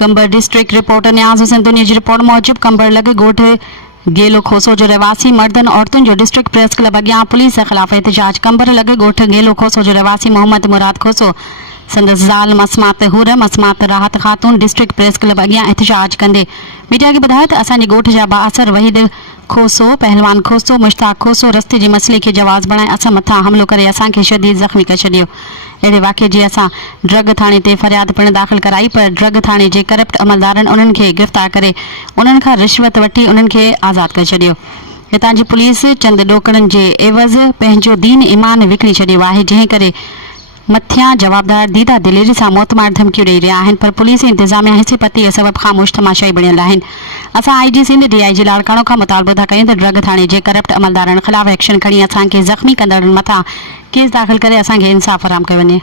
कंबर district reporter Niyaz हुसैन दुनिया जी रिपोर्ट मूजिब कंबर लगे गोठ गेलो खोसो जो रहवासी मर्दन औरतुन जो डिस्ट्रिक्ट प्रेस क्लब अगियां पुलिस के खिलाफ एहतजाज। कंबर लगे गोठ गेलो खोसो जो रहवासी मोहम्मद मुराद खोसो संदस ज़ाल मसमात हुर मसमात राहत खातून डिस्ट्रिक्ट प्रेस क्लब अगियां एहतजाज कंदे मीडिया की ॿुधायो त असांजे गोठ जा बाअसर वहीद खोसो पहलवान खोसो मुश्ताक खोसो रस्ते जे मसले के जवाज़ बणाए असां मथां हमलो करे असांखे शदीद ज़ख्मी करे छॾियो। अहिड़े वाक़े जी असां ड्रग थाणे ते फरियाद पिणु दाख़िल कराई पर ड्रग थाणे जे करप्ट अमलदारनि उन्हनि खे गिरफ़्तार करे उन्हनि खां रिश्वत वठी उन्हनि खे आज़ादु करे छॾियो। हितां जी पुलिस चंद ॾोकड़नि जे एवज़ पंहिंजो दीन ईमान विकिणी छॾियो आहे, जंहिं करे मथियां जवाबदार दीदा दिलेरी सां मौतमार धमकियूं ॾेई रहिया आहिनि पर पुलिस इंतज़ामिया हिसे पती सबब ख़ामोश तमाशाई बणियल आहिनि। असां IG सिंध DIG लाड़काणो खां मुतालबो था कयूं त ड्रग थाणे जे करप्ट अमलदारनि ख़िलाफ़ एक्शन खणी असांखे ज़ख्मी कंदड़नि मथां केस दाख़िल करे असांखे इंसाफ़ फराहम कयो वञे।